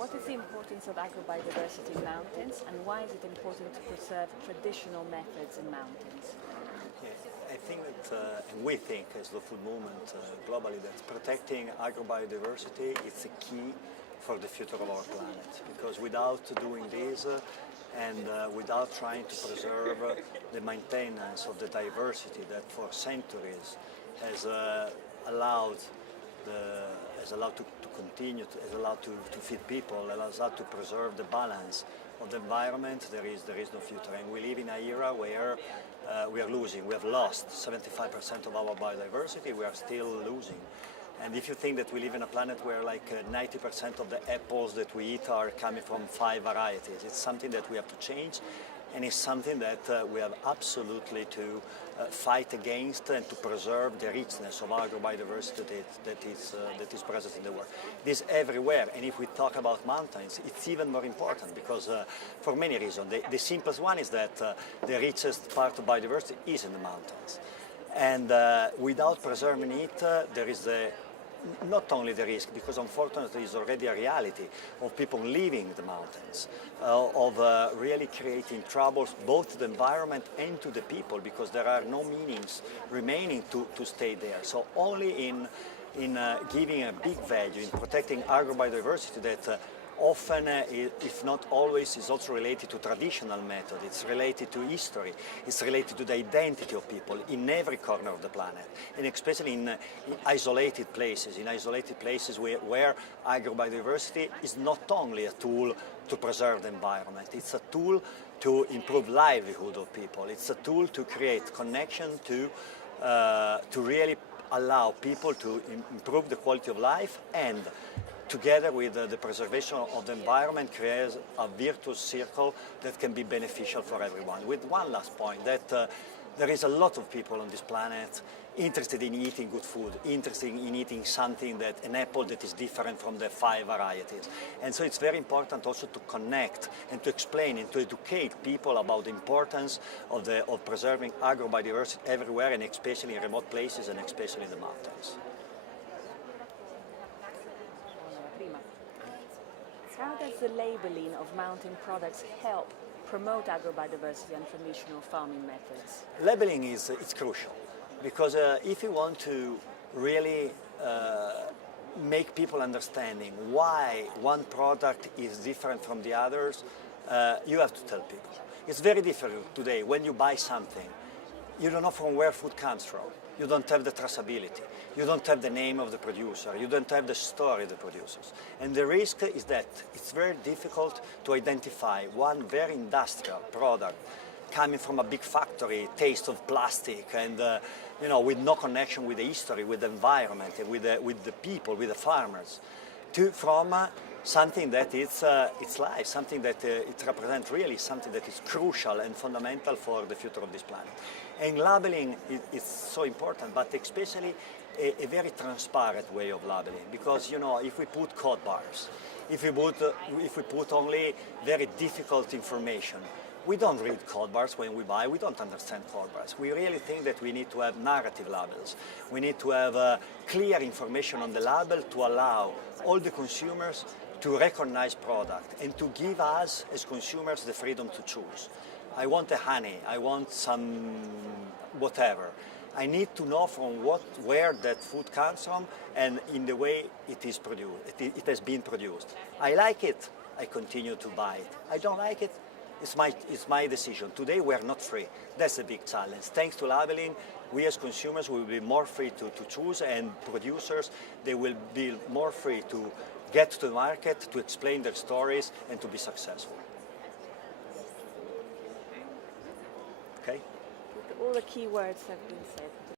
What is the importance of agrobiodiversity in mountains, and why is it important to preserve traditional methods in mountains? I think that, and we think as the food movement globally, that protecting agrobiodiversity is the key for the future of our planet. Because without doing this and without trying to preserve the maintenance of the diversity that for centuries has allowed to continue, has allowed to feed people, has allowed to preserve the balance of the environment, there is no future. And we live in an era where we are losing. We have lost 75% of our biodiversity. We are still losing. And if you think that we live in a planet where like 90% of the apples that we eat are coming from 5 varieties, it's something that we have to change, and it's something that we have absolutely to fight against and to preserve the richness of agrobiodiversity that is present in the world. It is everywhere, and if we talk about mountains, it's even more important because for many reasons. The simplest one is that the richest part of biodiversity is in the mountains. And without preserving it, there is not only the risk, because unfortunately it's already a reality, of people leaving the mountains, of really creating troubles both to the environment and to the people, because there are no meanings remaining to stay there. So only in giving a big value, in protecting agrobiodiversity that often, if not always, is also related to traditional method. It's related to history. It's related to the identity of people in every corner of the planet, and especially in isolated places. In isolated places where agrobiodiversity is not only a tool to preserve the environment. It's a tool to improve livelihood of people. It's a tool to create connection to really allow people to improve the quality of life, and together with the preservation of the environment, creates a virtuous circle that can be beneficial for everyone. With one last point, that there is a lot of people on this planet interested in eating good food, interested in eating something an apple that is different from the 5 varieties. And so it's very important also to connect and to explain and to educate people about the importance of preserving agrobiodiversity everywhere, and especially in remote places, and especially in the mountains. How does the labeling of mountain products help promote agrobiodiversity and traditional farming methods? Labeling it's crucial, because if you want to really make people understanding why one product is different from the others, you have to tell people. It's very difficult today when you buy something. You don't know from where food comes from. You don't have the traceability. You don't have the name of the producer. You don't have the story of the producers. And the risk is that it's very difficult to identify one very industrial product coming from a big factory, taste of plastic, and with no connection with the history, with the environment, and with the people, with the farmers, from something that it's life, something that it represents really something that is crucial and fundamental for the future of this planet. And labeling is so important, but especially a very transparent way of labeling, because if we put code bars, if we put only very difficult information, we don't read code bars when we buy. We don't understand code bars. We really think that we need to have narrative labels. We need to have clear information on the label to allow all the consumers to recognize product and to give us as consumers the freedom to choose. I want a honey. I want some whatever. I need to know from where that food comes from and in the way it is produced. It has been produced. I like it. I continue to buy it. I don't like it. It's my decision. Today we are not free. That's a big challenge. Thanks to labeling, we as consumers will be more free to choose, and producers, they will be more free to get to the market, to explain their stories, and to be successful. Okay? All the key words have been said.